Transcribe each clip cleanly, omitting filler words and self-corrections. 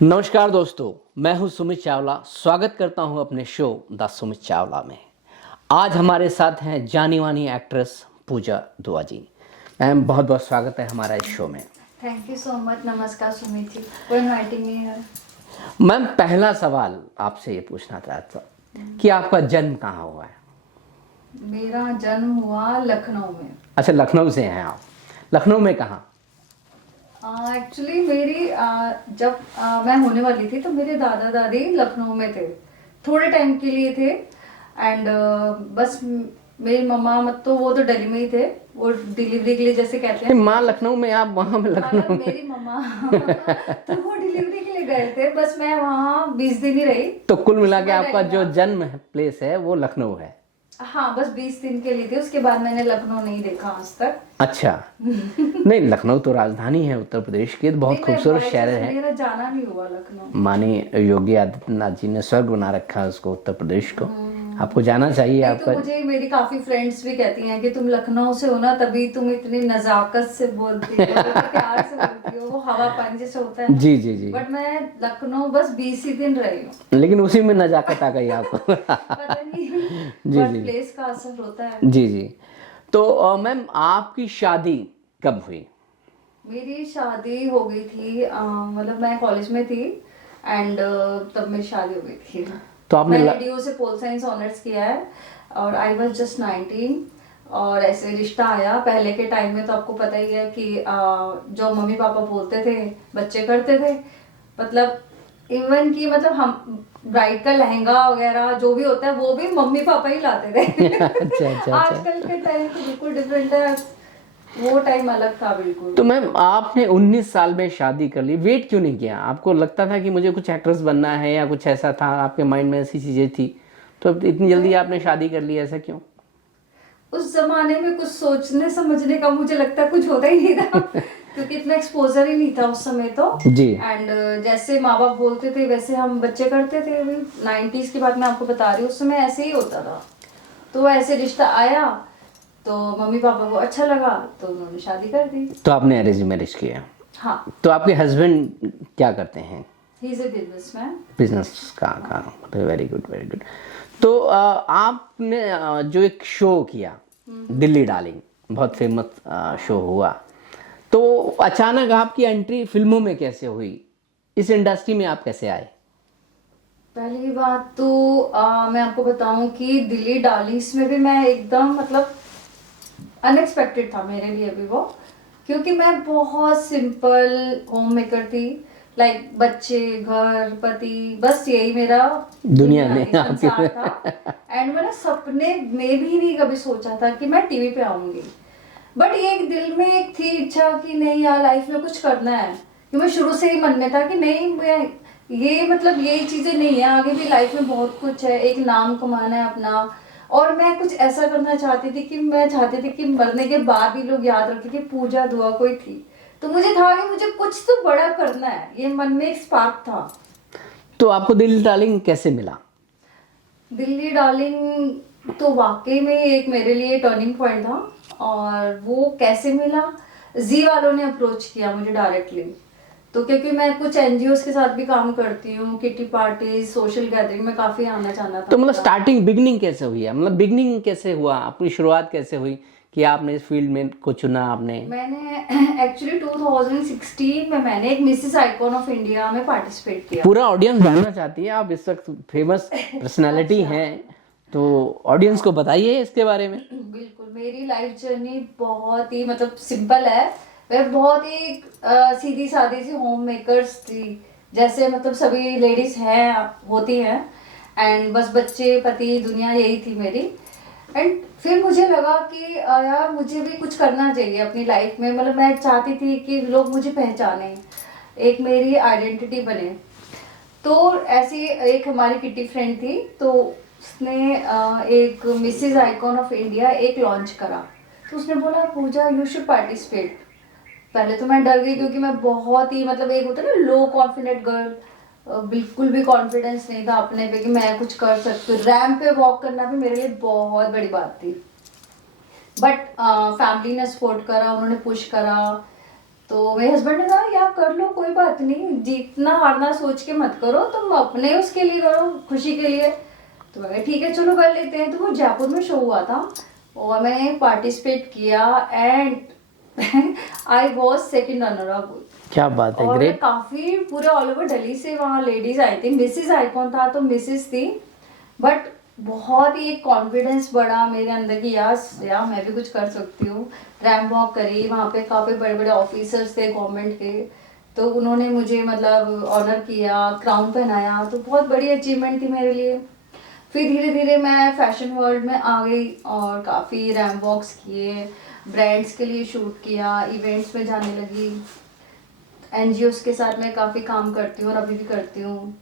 नमस्कार दोस्तों, मैं हूं सुमित चावला। स्वागत करता हूं अपने शो द सुमित चावला में। आज हमारे साथ हैं जानी मानी एक्ट्रेस पूजा दुआ जी। मैम, बहुत बहुत स्वागत है हमारा इस शो में। Thank you so much. नमस्कार Sumit ji for inviting me here. Ma'am, पहला सवाल आपसे ये पूछना चाहता कि आपका जन्म कहाँ हुआ है? मेरा जन्म हुआ लखनऊ में। अच्छा, लखनऊ से हैं आप। लखनऊ में कहाँ? एक्चुअली मेरी जब मैं होने वाली थी तो मेरे दादा दादी लखनऊ में थे, थोड़े टाइम के लिए थे। एंड बस मेरी मम्मा मत तो वो तो दिल्ली में ही थे, वो डिलीवरी के लिए जैसे कहते हैं। माँ लखनऊ में, आप वहाँ में लखनऊ में? मेरी मम्मा तो वो डिलीवरी के लिए गए थे, बस मैं वहाँ 20 दिन ही रही। तो कुल मिला के आपका जो जन्म प्लेस है वो लखनऊ है? हाँ, बस 20 दिन के लिए थे, उसके बाद मैंने लखनऊ नहीं देखा आज तक। अच्छा। नहीं, लखनऊ तो राजधानी है उत्तर प्रदेश की, बहुत खूबसूरत शहर है। मेरा जाना नहीं हुआ लखनऊ। माननीय योगी आदित्यनाथ जी ने स्वर्ग बना रखा है उसको, उत्तर प्रदेश को। आपको जाना चाहिए। आपका तो मुझे मेरी काफी फ्रेंड्स भी कहती हैं कि तुम लखनऊ से हो ना, तभी तुम इतनी नजाकत से बोलती हो, इतने प्यार से बोलती हो, वो हवा पानी जैसे होता है। जी जी जी। बट मैं लखनऊ बस 20 ही दिन रही हूँ। लेकिन उसी में नजाकत आ गई आपको। पता नहीं जी जी प्लेस का असर होता है। जी जी। तो मैम, आपकी शादी कब हुई? मेरी शादी हो गई थी, मतलब मैं कॉलेज में थी एंड तब मेरी शादी हो गई थी। तो आपने मैंने डीओ से पोल साइंस ऑनर्स किया है और आई वाज जस्ट 19। और ऐसे रिश्ता आया। पहले के टाइम में तो आपको पता ही है कि जो मम्मी पापा बोलते थे बच्चे करते थे। मतलब इवन कि मतलब हम ब्राइड का लहंगा वगैरह जो भी होता है वो भी मम्मी पापा ही लाते थे। अच्छा अच्छा। आजकल के टाइम तो बिल्कुल डिफरेंट है, वो टाइम अलग था बिल्कुल। तो मैम, आपने 19 साल में शादी कर ली, वेट क्यों नहीं किया? आपको लगता था कि मुझे कुछ एक्ट्रेस बनना है या कुछ ऐसा था आपके माइंड में, ऐसी चीजें थी तो इतनी जल्दी आपने शादी कर ली, ऐसा क्यों? उस जमाने में कुछ सोचने समझने का मुझे लगता है कुछ होता ही नहीं था। क्योंकि इतना एक्सपोजर ही नहीं था उस समय तो। जी। एंड जैसे माँ बाप बोलते थे वैसे हम बच्चे करते थे। अभी 90s की बात मैं आपको बता रही हूँ, उस समय ऐसे ही होता था। तो ऐसे रिश्ता आया तो मम्मी पापा को अच्छा लगा तो उन्होंने शादी कर दी। तो आपने अरेंज मैरिज किया? हाँ। तो आपके हस्बैंड क्या करते हैं? He is a businessman. Business का वेरी गुड वेरी गुड। तो आपने जो एक शो किया दिल्ली डार्लिंग, बहुत फेमस शो हुआ, तो अचानक आपकी एंट्री फिल्मों में कैसे हुई? इस इंडस्ट्री में आप कैसे आए? पहली बात तो मैं आपको बताऊं कि दिल्ली डार्लिंग्स में भी मैं एकदम मतलब अनएक्सपेक्टेड था मेरे लिए भी वो। क्योंकि मैं बहुत सिंपल होम मेकर थी। लाइक बच्चे, घर, पति, बस यही मेरा दुनिया में संसार था। एंड मैंने सपने में भी नहीं कभी सोचा था कि मैं टीवी पे आऊंगी। बट ये एक दिल में एक थी इच्छा कि नहीं यार लाइफ में कुछ करना है। कि मैं शुरू से ही मन में था कि नहीं मैं ये मतलब यही चीजें नहीं है, आगे भी लाइफ में बहुत कुछ है, एक नाम कमाना है अपना। और मैं कुछ ऐसा करना चाहती थी कि मैं चाहती थी कि मरने के बाद भी लोग याद रखें कि पूजा दुआ कोई थी। तो मुझे था कि मुझे कुछ तो बड़ा करना है, ये मन में एक स्पार्क था। तो आपको दिल्ली डार्लिंग कैसे मिला? दिल्ली डार्लिंग तो वाकई में एक मेरे लिए टर्निंग पॉइंट था। और वो कैसे मिला, जी वालों ने अप्रोच किया मुझे डायरेक्टली। तो क्योंकि मैं कुछ एनजीओ के साथ भी काम करती हूँ, किटी पार्टी, सोशल गैदरिंग में काफी आना जाना था। तो मतलब स्टार्टिंग बिगनिंग कैसे हुई है, मतलब बिगनिंग कैसे हुआ, अपनी शुरुआत कैसे हुई कि आपने इस फील्ड में को चुना? आपने मैंने एक्चुअली 2016 में मैंने एक मिसेस आइकॉन ऑफ इंडिया में पार्टिसिपेट किया। पूरा ऑडियंस जानना चाहती है, आप इस वक्त फेमस पर्सनालिटी हैं, तो ऑडियंस को बताइए इसके बारे में। बिल्कुल, मेरी लाइफ जर्नी बहुत ही मतलब सिंपल है। मैं बहुत ही सीधी सादी सी होम मेकर्स थी, जैसे मतलब सभी लेडीज हैं होती हैं। एंड बस बच्चे, पति, दुनिया यही थी मेरी। एंड फिर मुझे लगा कि यार मुझे भी कुछ करना चाहिए अपनी लाइफ में। मतलब मैं चाहती थी कि लोग मुझे पहचाने, एक मेरी आइडेंटिटी बने। तो ऐसी एक हमारी किटी फ्रेंड थी, तो उसने एक मिसेस आइकॉन ऑफ इंडिया एक लॉन्च करा। तो उसने बोला पूजा यू शुड पार्टिसिपेट। पहले तो मैं डर गई क्योंकि मैं बहुत ही मतलब एक होता है ना लो कॉन्फिडेंट गर्ल, बिल्कुल भी कॉन्फिडेंस नहीं था अपने पे कि मैं कुछ कर सकती हूँ। रैंप पे वॉक करना भी मेरे लिए बहुत बड़ी बात थी। बट फैमिली ने सपोर्ट करा, उन्होंने पुश करा। तो तो मेरे हस्बैंड ने कहा ये आप कर लो, कोई बात नहीं, जीतना हारना सोच के मत करो, तुम अपने उसके लिए करो, खुशी के लिए। तो मैं कहा ठीक है चलो कर लेते हैं। तो वो जयपुर में शो हुआ था और मैंने पार्टिसिपेट किया and I was second runner up. क्या बात है, और ग्रेट। काफी पूरे ऑल ओवर दिल्ली से वहाँ लेडीज आई थी, मिसेस आइकॉन था तो मिसेस थी, बट बहुत ही कॉन्फिडेंस बढ़ा मेरे अंदर की यस यार मैं भी कुछ कर सकती हूँ। रैंप वॉक करी, वहाँ पे काफी बड़े बड़े ऑफिसर्स थे गवर्नमेंट के, तो उन्होंने मुझे मतलब ऑनर किया, क्राउन पहनाया, तो बहुत बड़ी अचीवमेंट थी मेरे लिए। फिर धीरे धीरे मैं फैशन वर्ल्ड में आ गई और काफ़ी रैंप वॉक्स किए, ब्रांड्स के लिए शूट किया, इवेंट्स में जाने लगी। एनजीओस के साथ मैं काफ़ी काम करती हूँ और अभी भी करती हूँ।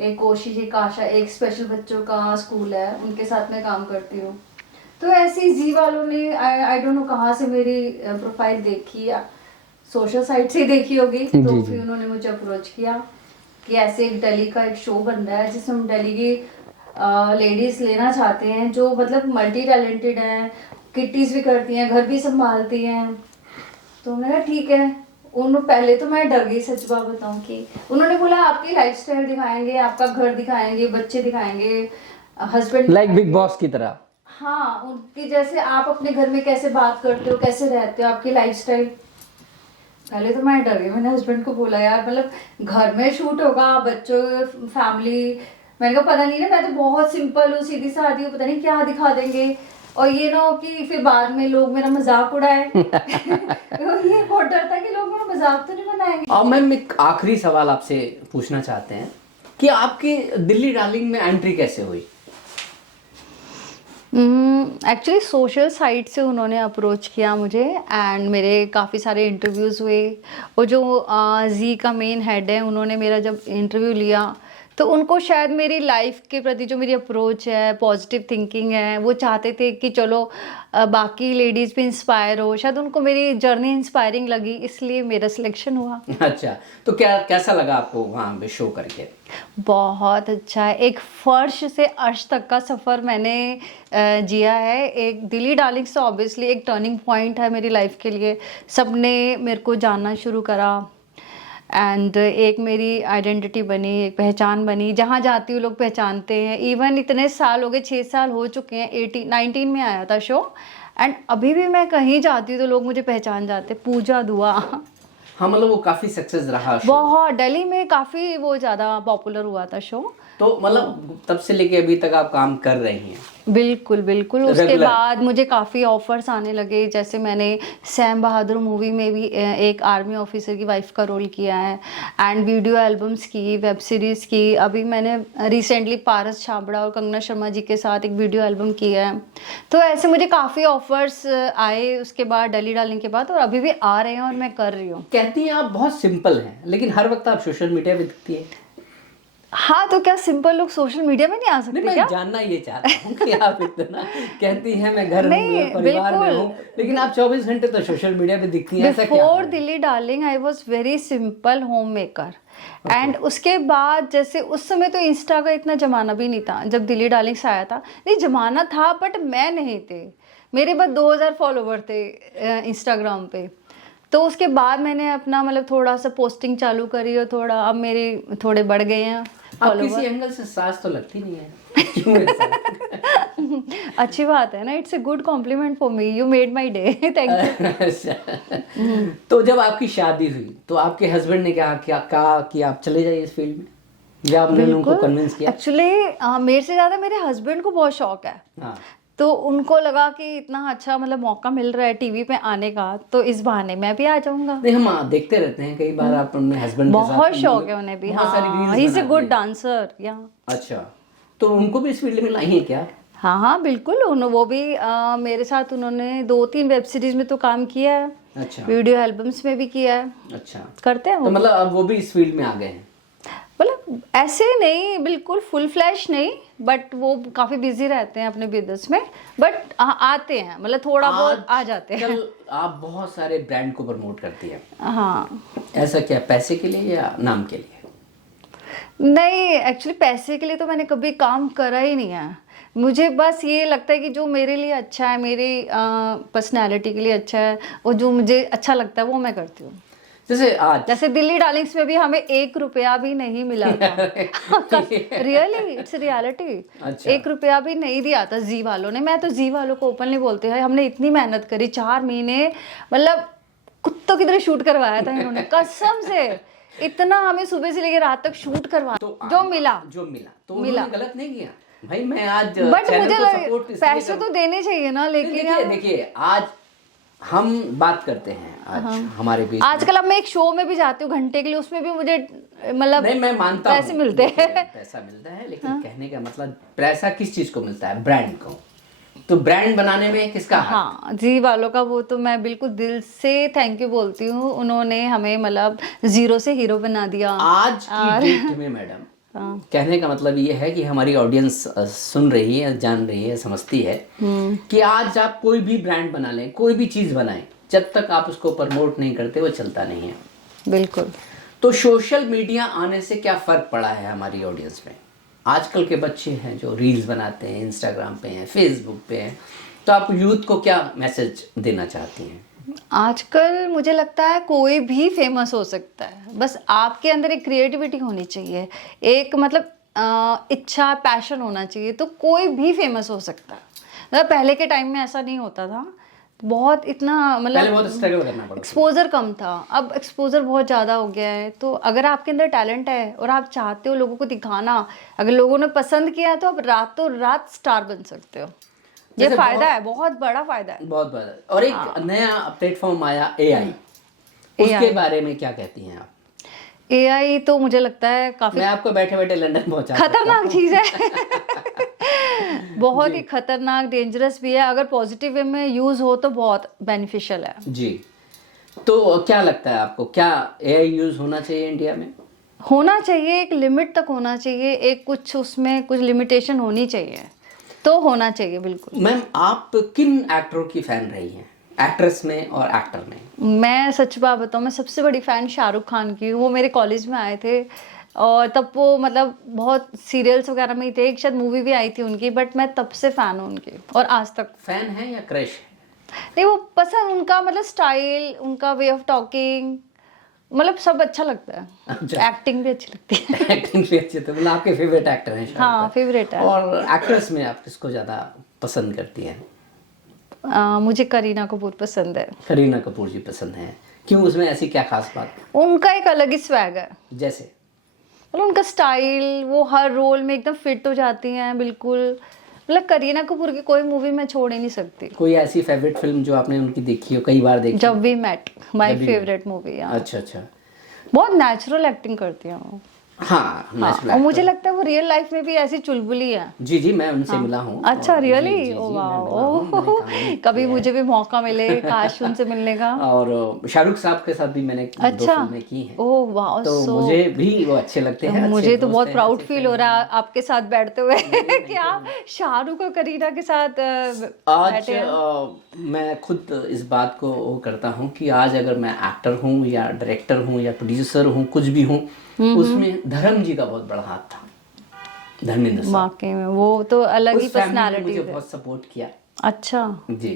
एक कोशिश, एक आशा, एक स्पेशल बच्चों का स्कूल है, उनके साथ मैं काम करती हूँ। तो ऐसे ही जी वालों ने आई डोंट नो कहाँ से मेरी प्रोफाइल देखी, सोशल साइट से देखी होगी, तो फिर उन्होंने मुझे अप्रोच किया कि ऐसे एक दिल्ली का एक शो बन रहा है जिसमें हम दिल्ली की लेडीज लेना चाहते हैं जो मतलब मल्टी टैलेंटेड हैं, किट्टीज भी करती हैं, घर भी संभालती हैं। तो मैंने कहा ठीक है। पहले तो मैं डर गई, सच बात बताऊं कि उन्होंने बोला आपकी लाइफस्टाइल दिखाएंगे, आपका घर दिखाएंगे, बच्चे दिखाएंगे, हस्बैंड लाइक बिग बॉस की तरह। हाँ, उनकी जैसे आप अपने घर में कैसे बात करते हो, कैसे रहते हो, आपकी लाइफस्टाइल। पहले तो मैं डर गई, मैंने हस्बैंड को बोला यार मतलब घर में शूट होगा, बच्चों फैमिली, मैंने कहा पता नहीं ना, मैं तो बहुत सिंपल हूँ, सीधी सादी हूँ, पता नहीं क्या दिखा देंगे और ये ना हो कि फिर बाद में लोग मेरा मजाक उड़ाए। ये बहुत डर था कि लोग मेरा मजाक तो नहीं बनाएंगे। और मैम एक आखिरी सवाल आपसे पूछना चाहते हैं कि आपकी दिल्ली डार्लिंग में एंट्री कैसे हुई? एक्चुअली सोशल साइट से उन्होंने अप्रोच किया मुझे एंड मेरे काफ़ी सारे इंटरव्यूज़ हुए। और जो जी का मेन हेड है, उन्होंने मेरा जब इंटरव्यू लिया तो उनको शायद मेरी लाइफ के प्रति जो मेरी अप्रोच है, पॉजिटिव थिंकिंग है, वो चाहते थे कि चलो बाकी लेडीज़ भी इंस्पायर हो, शायद उनको मेरी जर्नी इंस्पायरिंग लगी, इसलिए मेरा सिलेक्शन हुआ। अच्छा, तो क्या कैसा लगा आपको वहाँ पे शो करके? बहुत अच्छा है। एक फर्श से अर्श तक का सफ़र मैंने जिया है। एक दिल्ली डार्लिंग्स तो ऑब्वियसली एक टर्निंग पॉइंट है मेरी लाइफ के लिए। सबने मेरे को जानना शुरू करा एंड एक मेरी आइडेंटिटी बनी, एक पहचान बनी, जहाँ जाती हूँ लोग पहचानते हैं। इवन इतने साल हो गए, 6 साल हो चुके हैं, 19 में आया था शो एंड अभी भी मैं कहीं जाती हूँ तो लोग मुझे पहचान जाते, पूजा दुआ। हाँ, मतलब वो काफी सक्सेस रहा शो। बहुत, दिल्ली में काफ़ी वो ज़्यादा पॉपुलर हुआ था शो। तो मतलब तब से लेके अभी तक आप काम कर रही हैं? बिल्कुल बिल्कुल। उसके बाद मुझे काफ़ी ऑफर्स आने लगे, जैसे मैंने सैम बहादुर मूवी में भी एक आर्मी ऑफिसर की वाइफ का रोल किया है एंड वीडियो एल्बम्स की, वेब सीरीज़ की। अभी मैंने रिसेंटली पारस छाबड़ा और कंगना शर्मा जी के साथ एक वीडियो एल्बम किया है। तो ऐसे मुझे काफ़ी ऑफर्स आए उसके बाद, दिल्ली डार्लिंग के बाद, और अभी भी आ रहे हैं और मैं कर रही हूँ। कहती हैं आप बहुत सिंपल हैं, लेकिन हर वक्त आप सोशल मीडिया पे दिखती है। हाँ, तो क्या सिंपल लोग सोशल मीडिया में नहीं आ सकते? नहीं, क्या? मैं जानना ये चाहता हूँ कि आप इतना कहती हैं मैं घर हूँ, परिवार में हूँ, लेकिन आप 24 घंटे तो सोशल मीडिया पे दिखती हैं, ऐसा क्या? Before Delhi darling I was very simple home maker and उसके बाद जैसे उस समय तो इंस्टा का इतना जमाना भी नहीं था जब दिल्ली डार्लिंग से आया था। नहीं, जमाना था बट मैं नहीं थे, मेरे पास 2000 फॉलोवर थे इंस्टाग्राम पे। तो उसके बाद मैंने अपना मतलब थोड़ा सा पोस्टिंग चालू करी और थोड़ा अब मेरे थोड़े बढ़ गए हैं आप किसी एंगल से सास तो लगती नहीं है। क्यों ऐसा? अच्छी बात है ना, it's a good complement for me, you made my day, thank you. तो जब आपकी शादी हुई तो आपके हस्बैंड ने कहा कि आप चले जाइए इस फील्ड में, या आपने उनको कन्विंस किया? एक्चुअली मेरे से ज़्यादा मेरे हस्बैंड को बहुत शौक है। हाँ। तो उनको लगा कि इतना अच्छा मतलब मौका मिल रहा है टीवी पे आने का, तो इस बहाने मैं भी आ जाऊंगा। नहीं, हम देखते रहते हैं कई बार आप अपने हस्बैंड के साथ, बहुत शौक है उन्हें भी। हाँ, he is a good dancer या। अच्छा, तो उनको भी इस फील्ड में लाई है क्या? हाँ हाँ बिल्कुल, वो भी मेरे साथ उन्होंने 2-3 वेब सीरीज में तो काम किया है। अच्छा। वीडियो एल्बम्स में भी किया है। अच्छा, करते हैं वो। तो मतलब अब वो भी इस फील्ड में आ गए हैं? मतलब ऐसे नहीं, बिल्कुल फुल फ्लैश नहीं, बट वो काफी बिजी रहते हैं अपने बिजनेस में, बट आते हैं, मतलब थोड़ा बहुत आ जाते हैं। आप बहुत सारे ब्रांड को प्रमोट करती हैं। हाँ। ऐसा क्या, पैसे के लिए या नाम के लिए? नहीं, एक्चुअली पैसे के लिए तो मैंने कभी काम करा ही नहीं है। मुझे बस ये लगता है कि जो मेरे लिए अच्छा है, मेरी पर्सनैलिटी के लिए अच्छा है, और जो मुझे अच्छा लगता है वो मैं करती हूँ। जैसे आज जैसे दिल्ली डार्लिंग्स में भी हमें 1 रुपया भी नहीं मिला था। Really, it's reality. अच्छा। 1 रुपया भी नहीं दिया था जी वालों ने। मैं तो जी वालों को ओपनली बोलते हैं, हमने इतनी मेहनत करी 4 महीने, मतलब कुत्तों की तरह शूट करवाया था इन्होंने, कसम से। इतना हमें सुबह से लेकर रात तक शूट करवाया, तो जो मिला। तो उन्होंने गलत नहीं किया भाई। मैं आज बट चैनल मुझे को सपोर्ट इसलिए पैसे तो देने चाहिए ना, लेकिन देखिए देखिए, आज हम बात करते हैं, आज हमारे बीच आजकल अब मैं एक शो में भी जाती हूँ घंटे के लिए, उसमें भी मुझे मतलब नहीं, मैं मानता पैसे हूँ, मिलते हैं। पैसा मिलता है, लेकिन कहने का मतलब पैसा किस चीज को मिलता है? ब्रांड को। तो ब्रांड बनाने में किसका हाथ? हाँ, जी वालों का वो तो मैं बिल्कुल दिल से थैंक यू बोलती हूँ। उन्होंने हमें मतलब 0 से हीरो बना दिया। आज की डेट में मैडम, कहने का मतलब ये है कि हमारी ऑडियंस सुन रही है, जान रही है, समझती है कि आज आप कोई भी ब्रांड बना लें, कोई भी चीज बनाएं, जब तक आप उसको प्रमोट नहीं करते वो चलता नहीं है। बिल्कुल। तो सोशल मीडिया आने से क्या फर्क पड़ा है हमारी ऑडियंस में? आजकल के बच्चे हैं जो रील्स बनाते हैं, इंस्टाग्राम पे हैं, फेसबुक पे हैं, तो आप यूथ को क्या मैसेज देना चाहती हैं? आजकल मुझे लगता है कोई भी फेमस हो सकता है, बस आपके अंदर एक क्रिएटिविटी होनी चाहिए, एक मतलब इच्छा, पैशन होना चाहिए, तो कोई भी फेमस हो सकता है। मतलब पहले के टाइम में ऐसा नहीं होता था, बहुत इतना पहले मतलब बहुत स्ट्रगल करना पड़ा। एक्सपोजर कम था, अब एक्सपोजर बहुत ज़्यादा हो गया है। तो अगर आपके अंदर टैलेंट है और आप चाहते हो लोगों को दिखाना, अगर लोगों ने पसंद किया तो आप रातों रात स्टार बन सकते हो। ये जैसे फायदा है, बहुत बड़ा फायदा है। बहुत बड़ा। और एक नया प्लेटफॉर्म आया AI, उसके बारे में क्या कहती हैं आप? AI तो मुझे लगता है काफी मैं आपको बैठे बैठे लंदन पहुंचा खतरनाक चीज है। बहुत ही खतरनाक, डेंजरस भी है। अगर पॉजिटिव वे में यूज हो तो बहुत बेनिफिशियल है जी। तो क्या लगता है आपको, क्या AI यूज होना चाहिए इंडिया में? होना चाहिए, एक लिमिट तक होना चाहिए, एक कुछ उसमें कुछ लिमिटेशन होनी चाहिए, तो होना चाहिए बिल्कुल। मैम, आप किन एक्टरों की फैन रही हैं, एक्ट्रेस में और एक्टर में? मैं सच बात बताऊँ, मैं सबसे बड़ी फ़ैन शाहरुख खान की हूँ। वो मेरे कॉलेज में आए थे और तब वो मतलब बहुत सीरियल्स वगैरह में ही थे, एक शायद मूवी भी आई थी उनकी, बट मैं तब से फ़ैन हूँ उनकी और आज तक। फैन है या क्रश है? नहीं, वो पसंद, उनका मतलब स्टाइल, उनका वे ऑफ टॉकिंग, मतलब सब अच्छा लगता है। अच्छा। एक्टिंग भी अच्छी लगती है। एक्टिंग भी अच्छी, तो मतलब आपके फेवरेट एक्टर हैं शाहरुख हाँ, खान। फेवरेट है। और एक्ट्रेस में आप किसको ज़्यादा पसंद करती हैं? मुझे करीना कपूर पसंद है। करीना कपूर जी पसंद हैं, क्यों? उसमें ऐसी क्या खास बात? उनका एक अलग ही स्वैग है, जैसे मतलब उनका स्टाइल, वो हर रोल में एकदम फिट हो जाती हैं बिल्कुल। मतलब करीना कपूर की कोई मूवी मैं छोड़ ही नहीं सकती। कोई ऐसी फेवरेट फिल्म जो आपने उनकी देखी हो, कई बार देखी? जब वी मेट, माय जब वी फेवरेट मूवी। अच्छा अच्छा। बहुत नेचुरल एक्टिंग करती हैं वो। हाँ, हाँ, और मुझे लगता है वो रियल लाइफ में भी ऐसी चुलबुली है। जी जी, मैं उनसे मिला हूँ। अच्छा, और रियली? जी, जी, ओ जी, वाह, मैं मिला हूँ, मैंने कहानी कभी की है। मुझे भी मौका मिले काश उनसे मिलने का। और शाहरुख साहब के साथ भी मैंने 2 अच्छा, फिल्में की हैं। ओह वाह, तो मुझे भी वो अच्छे लगते हैं। मुझे अच्छे तो दोस्त बहुत हैं, प्राउड अच्छे फील friend हो रहा हैं। है आपके साथ बैठते हुए कि आप शाहरुख और करीना के साथ आज बैठे हैं। मैं खुद इस बात को वो करता हूँ कि आज अगर मैं एक्टर हूँ या डायरेक्टर हूँ या प्रोड्यूसर हूँ, कुछ भी हूँ, उसमें धर्म जी का बहुत बड़ा हाथ था, धर्मेंद्र साहब। वाकई में वो तो अलग ही उस फैमिली ने पर्सनालिटी मुझे है। बहुत सपोर्ट किया। अच्छा। जी।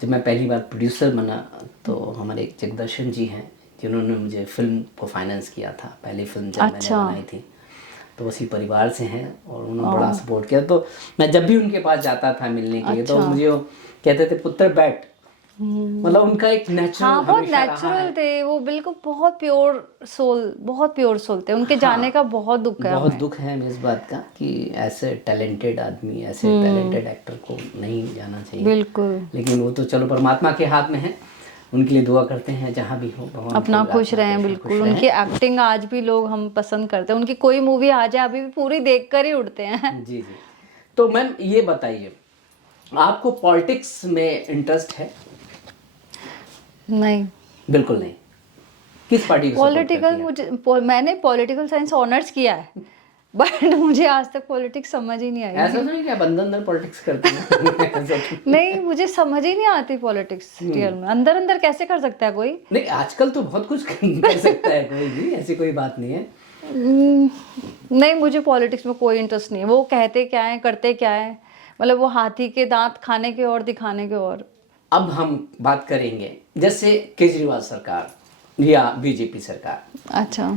जब मैं पहली बार प्रोड्यूसर बना तो हमारे एक जगदर्शन जी हैं जिन्होंने मुझे फिल्म को फाइनेंस किया था, पहली फिल्म जब मैंने बनाई थी, तो उसी परिवार से हैं और उन्होंने बड़ा सपोर्ट किया। तो मैं जब भी उनके पास जाता था मिलने के लिए, तो मुझे वो कहते थे पुत्र बैठ, मतलब उनका एक नेचुरल, हाँ, बहुत नेचुरल थे वो, बिल्कुल बहुत प्योर सोल, बहुत प्योर सोल थे। उनके जाने का बहुत दुख है बहुत हमें। दुख है हमें इस बात का कि ऐसे टैलेंटेड आदमी, ऐसे टैलेंटेड एक्टर को नहीं जाना चाहिए। बिल्कुल। लेकिन वो तो चलो परमात्मा के हाथ में है, उनके लिए दुआ करते हैं जहाँ भी हो, भगवान अपना को खुश आत्मा रहें। को बिल्कुल, खुश रहें। उनकी एक्टिंग आज भी लोग हम पसंद करते हैं। उनकी कोई मूवी आ जाए अभी भी पूरी देख कर ही उठते हैं। जी जी। तो मैम ये बताइए, आपको पॉलिटिक्स में इंटरेस्ट है? नहीं, बिल्कुल नहीं। किस पार्टी को support पॉलिटिकल करती हैं? मैंने पॉलिटिकल साइंस ऑनर्स किया है, बट मुझे आज तक पॉलिटिक्स समझ ही नहीं आई। ऐसा तो नहीं क्या बंधन दर पॉलिटिक्स करती हैं? नहीं, मुझे समझ ही नहीं आती पॉलिटिक्स रियल में। अंदर अंदर कैसे कर सकता है कोई? नहीं, आजकल तो बहुत कुछ कर सकता है कोई भी, ऐसी कोई बात नहीं है। नहीं, मुझे पॉलिटिक्स में कोई इंटरेस्ट नहीं है। वो कहते क्या है, करते क्या है, मतलब वो हाथी के दांत खाने के और दिखाने के और। अब हम बात करेंगे, जैसे केजरीवाल सरकार या बीजेपी सरकार। अच्छा।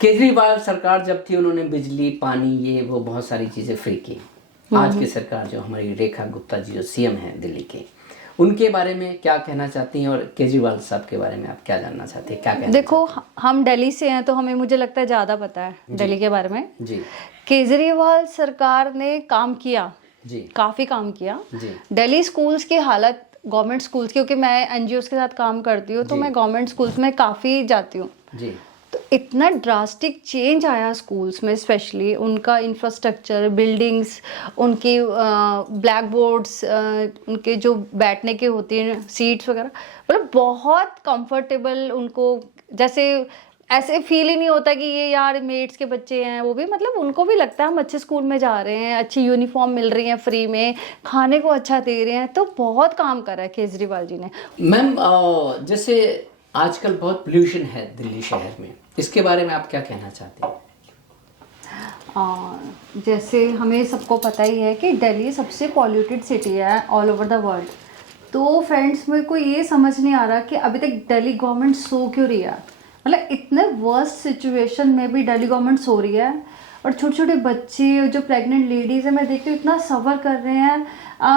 केजरीवाल सरकार जब थी उन्होंने बिजली पानी ये वो बहुत सारी चीजें फ्री की। आज की सरकार जो हमारी रेखा गुप्ता जी जो सीएम हैं दिल्ली के, उनके बारे में क्या कहना चाहती हैं और केजरीवाल साहब के बारे में आप क्या जानना चाहती हैं, क्या कहना देखो हम दिल्ली से हैं तो हमें मुझे लगता है ज़्यादा पता है दिल्ली के बारे में। जी केजरीवाल सरकार ने काम किया जी काफ़ी काम किया। जी दिल्ली स्कूल्स की हालत, गवर्नमेंट स्कूल्स, क्योंकि मैं एनजीओस के साथ काम करती हूँ तो मैं गवर्नमेंट स्कूल्स में काफ़ी जाती हूँ। जी तो इतना ड्रास्टिक चेंज आया स्कूल्स में, स्पेशली उनका इंफ्रास्ट्रक्चर, बिल्डिंग्स, उनकी ब्लैक बोर्ड्स, उनके जो बैठने के होते हैं सीट्स वगैरह, मतलब बहुत कंफर्टेबल उनको, जैसे ऐसे फील ही नहीं होता कि ये यार मेट्स के बच्चे हैं, वो भी मतलब उनको भी लगता है हम अच्छे स्कूल में जा रहे हैं, अच्छी यूनिफॉर्म मिल रही है फ्री में, खाने को अच्छा दे रहे हैं। तो बहुत काम करा है केजरीवाल जी ने। मैम जैसे आजकल बहुत पोल्यूशन है दिल्ली शहर में, इसके बारे में आप क्या कहना चाहते हैं? जैसे हमें सबको पता ही है कि दिल्ली सबसे पॉल्यूटेड सिटी है ऑल ओवर द वर्ल्ड। तो फ्रेंड्स, मेरे को ये समझ नहीं आ रहा कि अभी तक दिल्ली गवर्नमेंट सो क्यों रही है। मतलब इतने वर्स्ट सिचुएशन में भी दिल्ली गवर्नमेंट सो रही है, और छोटे छोटे बच्चे जो प्रेग्नेंट लेडीज़ है मैं देखती हूँ इतना सफ़र कर रहे हैं।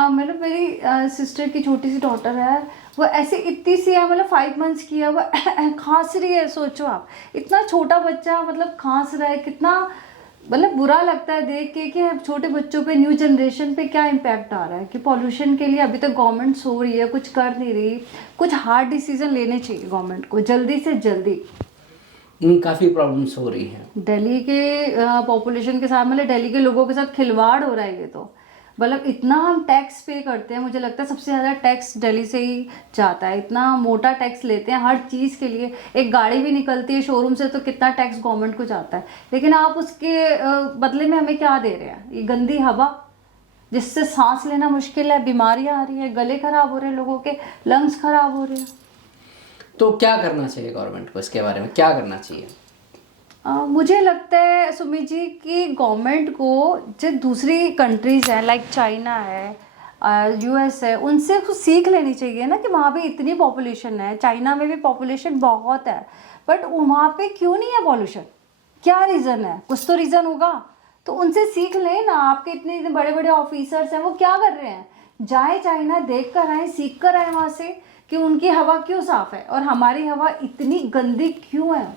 मतलब मेरी सिस्टर की छोटी सी डॉटर है, वो ऐसे इतनी सी है, मतलब 5 मंथ्स की है, वो खांस रही है। सोचो आप, इतना छोटा बच्चा मतलब खांस रहा है, कितना मतलब बुरा लगता है देख के कि छोटे बच्चों पे, न्यू जनरेशन पे क्या इम्पैक्ट आ रहा है। कि पॉल्यूशन के लिए अभी तक गवर्नमेंट सो रही है, कुछ कर नहीं रही। कुछ हार्ड डिसीजन लेने चाहिए गवर्नमेंट को, जल्दी से जल्दी। काफ़ी प्रॉब्लम्स हो रही हैं दिल्ली के पॉपुलेशन के साथ, मतलब दिल्ली के लोगों के साथ खिलवाड़ हो रहा है ये तो। मतलब इतना हम टैक्स पे करते हैं, मुझे लगता है सबसे ज़्यादा टैक्स दिल्ली से ही जाता है। इतना मोटा टैक्स लेते हैं हर चीज़ के लिए। एक गाड़ी भी निकलती है शोरूम से तो कितना टैक्स गवर्नमेंट को जाता है, लेकिन आप उसके बदले में हमें क्या दे रहे हैं? ये गंदी हवा जिससे सांस लेना मुश्किल है, बीमारियां आ रही है, गले खराब हो रहे हैं लोगों के, लंग्स खराब हो रहे हैं। तो क्या करना चाहिए गवर्नमेंट को, इसके बारे में क्या करना चाहिए? मुझे लगता है सुमित जी कि गवर्नमेंट को जो दूसरी कंट्रीज़ हैं लाइक चाइना है, यूएस है, उनसे कुछ सीख लेनी चाहिए ना। कि वहाँ पे इतनी पॉपुलेशन है, चाइना में भी पॉपुलेशन बहुत है, बट वहाँ पे क्यों नहीं है पॉल्यूशन? क्या रीज़न है? कुछ तो रीज़न होगा। तो उनसे सीख लें ना। आपके इतने इतने बड़े बड़े ऑफिसर्स हैं, वो क्या कर रहे हैं? जाए चाइना, देख कर आए, सीख कर आए वहाँ से कि उनकी हवा क्यों साफ़ है और हमारी हवा इतनी गंदी क्यों है।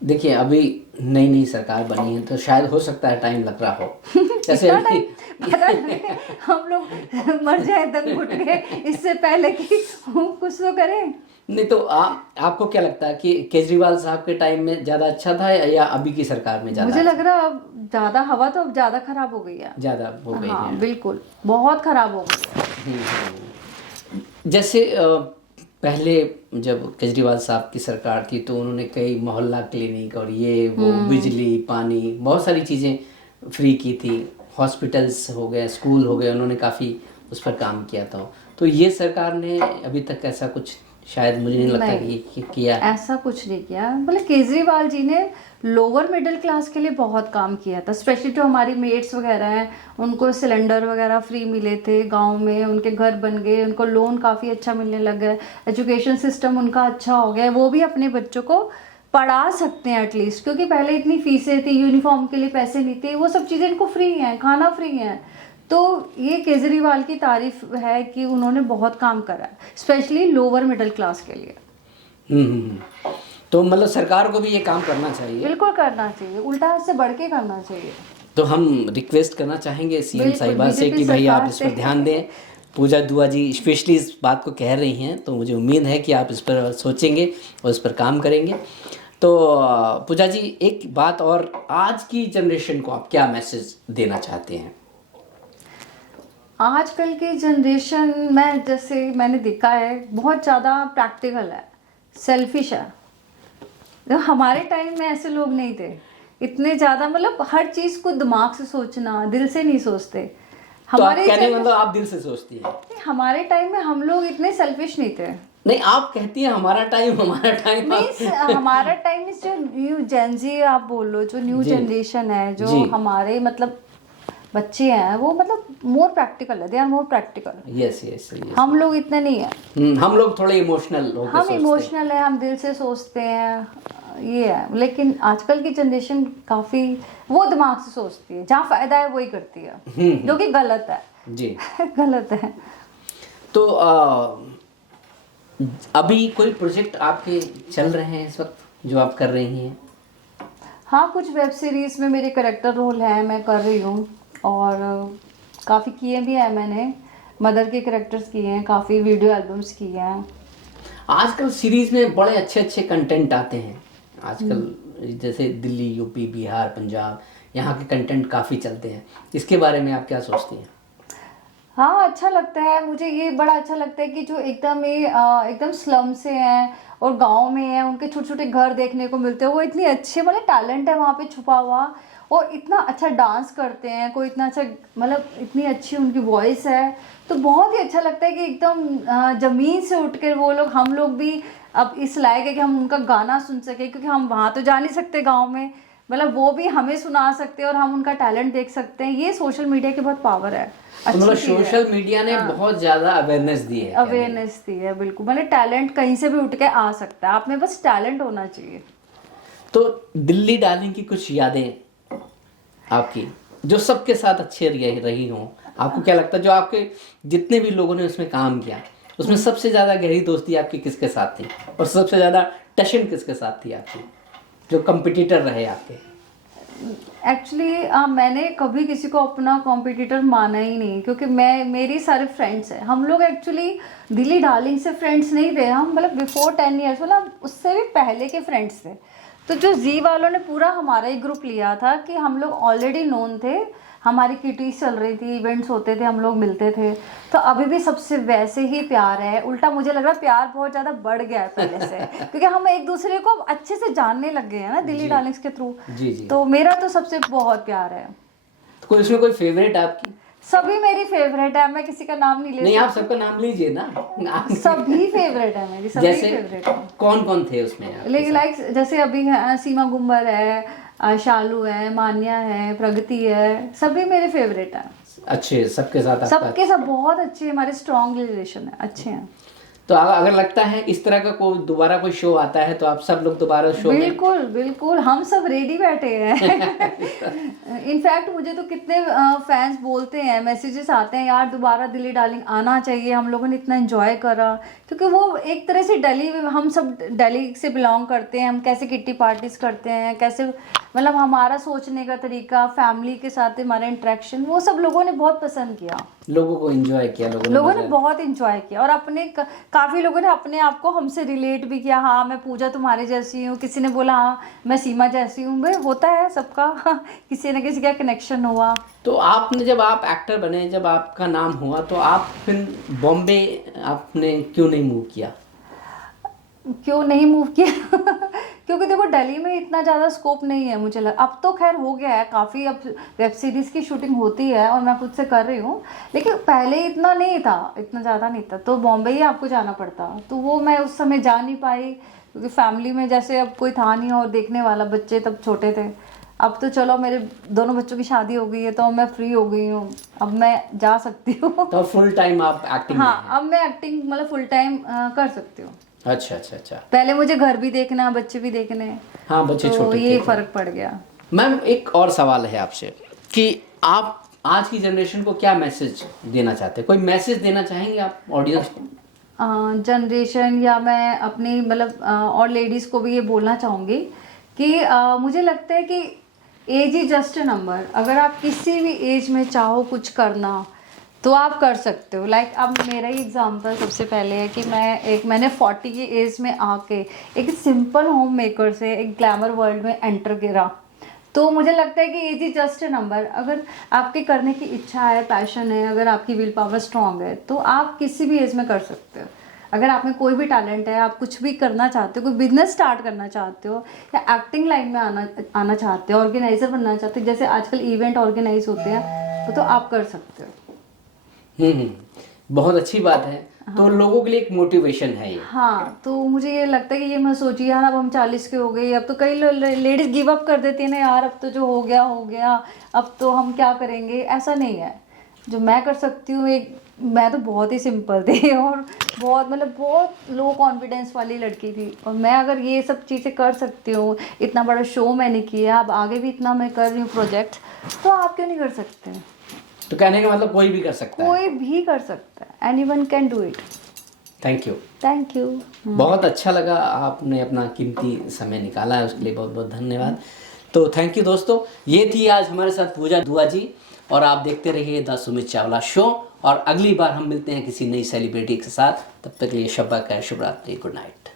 देखिए अभी नई नई सरकार बनी है तो शायद हो सकता है टाइम लग रहा हो। जैसे अभी पता नहीं हम लोग मर जाए दम घुट के, इससे पहले कि कुछ तो करें। नहीं तो आपको क्या लगता है कि केजरीवाल साहब के टाइम में ज़्यादा अच्छा था या अभी की सरकार में ज़्यादा? मुझे लग रहा है अब ज़्यादा हवा तो अब ज़्यादा खराब हो गई है। ज़्यादा हो गई हाँ है। बिल्कुल, बहुत खराब हो गई है। जैसे पहले जब केजरीवाल साहब की सरकार थी तो उन्होंने कई मोहल्ला क्लिनिक और ये वो बिजली पानी बहुत सारी चीज़ें फ्री की थी। हॉस्पिटल्स हो गए, स्कूल हो गए, उन्होंने काफ़ी उस पर काम किया था। तो ये सरकार ने अभी तक ऐसा कुछ शायद मुझे नहीं लगता कि किया। ऐसा कुछ नहीं किया। मतलब केजरीवाल जी ने लोअर मिडिल क्लास के लिए बहुत काम किया था। स्पेशली जो हमारी मेट्स वगैरह हैं, उनको सिलेंडर वगैरह फ्री मिले थे गांव में, उनके घर बन गए, उनको लोन काफ़ी अच्छा मिलने लग गया, एजुकेशन सिस्टम उनका अच्छा हो गया, वो भी अपने बच्चों को पढ़ा सकते हैं एटलीस्ट। क्योंकि पहले इतनी फीसें थी, यूनिफॉर्म के लिए पैसे नहीं थे, वो सब चीज़ें इनको फ्री हैं, खाना फ्री है। तो ये केजरीवाल की तारीफ है कि उन्होंने बहुत काम करा, स्पेशली लोअर मिडिल क्लास के लिए। तो मतलब सरकार को भी ये काम करना चाहिए। बिल्कुल करना चाहिए, उल्टा से बढ़ के करना चाहिए। तो हम रिक्वेस्ट करना चाहेंगे सीएम साहिबा से कि भाई आप इस पर ध्यान दें। पूजा दुआ जी स्पेशली इस बात को कह रही हैं, तो मुझे उम्मीद है कि आप इस पर सोचेंगे और इस पर काम करेंगे। तो पूजा जी एक बात और, आज की जनरेशन को आप क्या मैसेज देना चाहते हैं? आजकल की जनरेशन में जैसे मैंने देखा है बहुत ज़्यादा प्रैक्टिकल है, सेल्फिश है। तो हमारे टाइम में ऐसे लोग नहीं थे इतने ज़्यादा, मतलब हर चीज़ को दिमाग से सोचना, दिल से नहीं सोचते। हमारे मतलब आप दिल से सोचती हैं? हमारे टाइम में हम लोग इतने सेल्फिश नहीं थे। नहीं, आप कहती हैं हमारा टाइम नहीं, हमारा टाइम इस जो न्यू जेनजी आप बोल लो, जो न्यू जनरेशन है, जो हमारे मतलब बच्चे हैं वो मतलब मोर प्रैक्टिकल है, they are more practical. Yes yes yes. हम लोग इतने नहीं है। हम लोग थोड़े इमोशनल होकर हम सोचते हैं। इमोशनल है, हम दिल से सोचते हैं, ये है। लेकिन आजकल की जनरेशन काफी वो दिमाग से सोचती है, जहाँ फायदा है वही करती है, जो कि गलत है जी। गलत है। तो अभी कोई प्रोजेक्ट आपके चल रहे हैं इस वक्त जो आप कर रही हैं? हाँ, कुछ वेब सीरीज में मेरे करेक्टर रोल है, मैं कर रही हूँ। और काफ़ी किए भी हैं मैंने, मदर के करेक्टर्स किए हैं, काफ़ी वीडियो एल्बम्स किए हैं। आजकल सीरीज में बड़े अच्छे अच्छे कंटेंट आते हैं आजकल, जैसे दिल्ली, यूपी, बिहार, पंजाब, यहाँ के कंटेंट काफ़ी चलते हैं। इसके बारे में आप क्या सोचती हैं? हाँ, अच्छा लगता है मुझे, ये बड़ा अच्छा लगता है कि जो एकदम स्लम से हैं और गांव में हैं, उनके छोटे छोटे घर देखने को मिलते हैं। वो इतनी अच्छे मतलब टैलेंट है वहाँ पे छुपा हुआ, और इतना अच्छा डांस करते हैं, कोई इतना अच्छा मतलब इतनी अच्छी उनकी वॉइस है। तो बहुत ही अच्छा लगता है कि एकदम ज़मीन से उठकर वो लोग, हम लोग भी अब इस लायक है कि हम उनका गाना सुन सके, क्योंकि हम वहाँ तो जा नहीं सकते गाँव में, मतलब वो भी हमें सुना सकते हैं और हम उनका टैलेंट देख सकते हैं। ये सोशल मीडिया की बहुत पावर है। तो मतलब सोशल मीडिया ने बहुत ज्यादा अवेयरनेस दी है। अवेयरनेस दी है, बिल्कुल। मतलब टैलेंट कहीं से भी उठ के आ सकता है, आप में बस टैलेंट होना चाहिए। तो दिल्ली डार्लिंग की कुछ यादें आपकी जो सबके साथ अच्छी रही हों, आपको क्या लगता है जो आपके जितने भी लोगों ने उसमें काम किया, उसमें सबसे ज्यादा गहरी दोस्ती आपकी किसके साथ थी, और सबसे ज्यादा टशन किसके साथ थी आपकी, जो कंपटीटर रहे आपके? एक्चुअली मैंने कभी किसी को अपना कॉम्पिटिटर माना ही नहीं, क्योंकि मेरी सारे फ्रेंड्स हैं। हम लोग एक्चुअली दिल्ली डार्लिंग से फ्रेंड्स नहीं थे, हम मतलब बिफोर 10 ईयर्स, मतलब उससे भी पहले के फ्रेंड्स थे। तो जो जी वालों ने पूरा हमारा ही ग्रुप लिया था कि हम लोग ऑलरेडी नोन थे, हमारी किटीज चल रही थी, इवेंट्स होते थे, हम लोग मिलते थे। तो अभी भी सबसे वैसे ही प्यार है। उल्टा मुझे लग रहा है प्यार बहुत ज़्यादा बढ़ गया है पहले से, क्योंकि हम एक दूसरे को अच्छे से जानने लग गए हैं ना दिल्ली डार्लिंग्स के थ्रू। जी जी। तो मेरा तो सबसे बहुत प्यार है। तो कोई उसमें कोई फेवरेट आपकी? सभी मेरी फेवरेट है, मैं किसी का नाम नहीं ले नहीं, आप सबका नाम लीजिए ना। सभी फेवरेट है मेरी, सभी जैसे फेवरेट है। कौन कौन थे उसमें आपके लेकिन साथ? लाइक जैसे अभी है सीमा गुम्बर है, शालू है, मान्या है, प्रगति है, सभी मेरे फेवरेट हैं। अच्छे सबके साथ आपका? सबके सब बहुत अच्छे, हमारे स्ट्रॉन्ग रिलेशन है, अच्छे हैं। तो अगर लगता है इस तरह का कोई दोबारा कोई शो आता है तो आप सब लोग दोबारा शो में? बिल्कुल बिल्कुल, हम सब रेडी बैठे हैं। इनफैक्ट मुझे तो कितने फैंस बोलते हैं, मैसेजेस आते हैं, यार दोबारा दिल्ली डार्लिंग आना चाहिए, हम लोगों ने इतना एंजॉय करा। क्योंकि वो एक तरह से दिल्ली, हम सब दिल्ली से बिलोंग करते हैं, हम कैसे किट्टी पार्टीज करते हैं, कैसे मतलब हमारा सोचने का तरीका, फैमिली के साथ हमारा इंटरेक्शन, वो सब लोगों ने बहुत पसंद किया। लोगों को एंजॉय किया, लोगों ने बहुत एंजॉय किया। और काफी लोगों ने अपने आप को हमसे रिलेट भी किया, हाँ मैं पूजा तुम्हारे जैसी हूँ, किसी ने बोला हाँ मैं सीमा जैसी हूँ। भाई होता है सबका, किसी न किसी का कनेक्शन हुआ। तो आपने जब आप एक्टर बने, जब आपका नाम हुआ, तो आप फिर बॉम्बे आपने क्यों नहीं मूव किया? क्यों नहीं मूव किया? क्योंकि देखो दिल्ली में इतना ज़्यादा स्कोप नहीं है मुझे अब तो खैर हो गया है काफ़ी, अब वेब सीरीज़ की शूटिंग होती है और मैं खुद से कर रही हूँ, लेकिन पहले इतना नहीं था, इतना ज़्यादा नहीं था। तो बॉम्बे ही आपको जाना पड़ता, तो वो मैं उस समय जा नहीं पाई, क्योंकि फैमिली में जैसे अब कोई था नहीं और देखने वाला, बच्चे तब छोटे थे। अब तो चलो मेरे दोनों बच्चों की शादी हो गई है, तो मैं फ्री हो गई हूँ, अब मैं जा सकती हूँ। तो फुल टाइम आप एक्टिंग? हाँ, अब मैं एक्टिंग मतलब फुल टाइम कर सकती हूँ। अच्छा अच्छा अच्छा। पहले मुझे घर भी देखना, बच्चे भी देखने, हाँ बच्चे तो छोटे ये थे। फर्क पड़ गया। मैम एक और सवाल है आपसे कि आप आज की जनरेशन को क्या मैसेज देना चाहते हैं? कोई मैसेज देना चाहेंगे आप ऑडियंस को? जनरेशन या मैं अपनी मतलब और लेडीज़ को भी ये बोलना चाहूँगी कि मुझे लगता है कि age is just a number. अगर आप किसी भी एज में चाहो कुछ करना तो आप कर सकते हो। लाइक अब मेरा ही एग्जांपल सबसे पहले है कि मैंने 40 की एज में आके एक सिंपल होम मेकर से एक ग्लैमर वर्ल्ड में एंटर करा। तो मुझे लगता है कि age is just a number. अगर आपके करने की इच्छा है, पैशन है, अगर आपकी विल पावर स्ट्रांग है, तो आप किसी भी एज में कर सकते हो। अगर आप में कोई भी टैलेंट है, आप कुछ भी करना चाहते हो, कोई बिजनेस स्टार्ट करना चाहते हो, या एक्टिंग लाइन में आना चाहते हो, ऑर्गेनाइजर बनना चाहते हो, जैसे आजकल इवेंट ऑर्गेनाइज होते हैं, तो आप कर सकते हो। बहुत अच्छी बात है। तो लोगों के लिए एक मोटिवेशन है ये। हाँ, तो मुझे ये लगता है कि ये मैं सोची यार अब हम 40 के हो गए, अब तो कई लेडीज गिव अप कर देती है ना यार, अब तो जो हो गया, अब तो हम क्या करेंगे। ऐसा नहीं है, जो मैं कर सकती हूँ एक, मैं तो बहुत ही सिंपल थी और बहुत मतलब बहुत लो कॉन्फिडेंस वाली लड़की थी, और मैं अगर ये सब चीज़ें कर सकती हूँ, इतना बड़ा शो मैंने किया, अब आगे भी इतना मैं कर रही हूँ प्रोजेक्ट, तो आप क्यों नहीं कर सकते। तो कहने का मतलब कोई भी कर सकता है। कोई भी कर सकता है, anyone can do it. Thank you. Thank you. बहुत अच्छा लगा, आपने अपना कीमती समय निकाला है, उसके लिए बहुत बहुत धन्यवाद। तो थैंक यू दोस्तों, ये थी आज हमारे साथ पूजा दुआ जी, और आप देखते रहिए द सुमित चावला शो, और अगली बार हम मिलते हैं किसी नई सेलिब्रिटी के साथ। तब तक के लिए शब्बा खैर, शुभ रात्रि, गुड नाइट।